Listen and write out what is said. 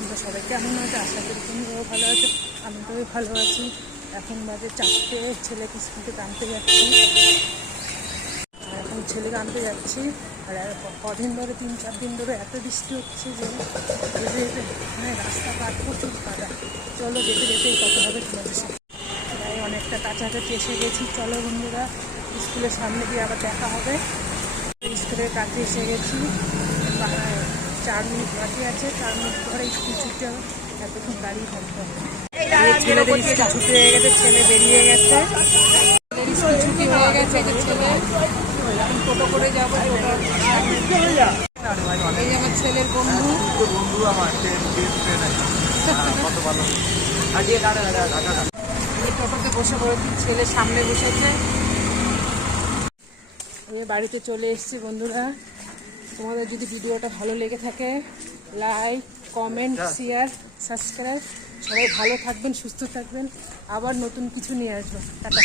তোমরা সবাই কেমন আছে? আশা করি তোমরাও ভালো আছো, আমি তো ভালো আছি। এখন বাজে চারটে, ছেলেকে স্কুল থেকে আনতে যাচ্ছি। আর এখন ছেলেকে আনতে যাচ্ছি। আর কদিন ধরে, তিন চার দিন ধরে এত বৃষ্টি হচ্ছে যে যেতে যেতে মানে রাস্তা পার প্রচুর কাদা। চলো যেতে যেতেই কত হবে তোমাদের সাথে। তাই অনেকটা কাছাকাছি এসে গেছি। চলো বন্ধুরা, স্কুলের সামনে দিয়ে আবার দেখা হবে। স্কুলের কাছে এসে গেছি। চার মিনিট বাকি আছে চার মিনিট পরে স্কুল ছুটতে হবে এতক্ষণ দাঁড়িয়ে থাকতে হবে। ছেলেদের স্কুল ছুটি হয়ে গেছে ছেলে বেরিয়ে গেছে। স্কুল ছুটি হয়ে গেছে এই যে ছেলে। এখন টোটো করে যাব এই আমার ছেলের বন্ধু বন্ধু আমার কত ভালো আজকে টোটোতে বসে পড়েছি ছেলে সামনে বসেছে। আমি বাড়িতে চলে এসেছি বন্ধুরা। তোমাদের যদি ভিডিওটা ভালো লেগে থাকে লাইক কমেন্ট শেয়ার সাবস্ক্রাইব সবাই ভালো থাকবেন সুস্থ থাকবেন। আবার নতুন কিছু নিয়ে আসব। টাটা।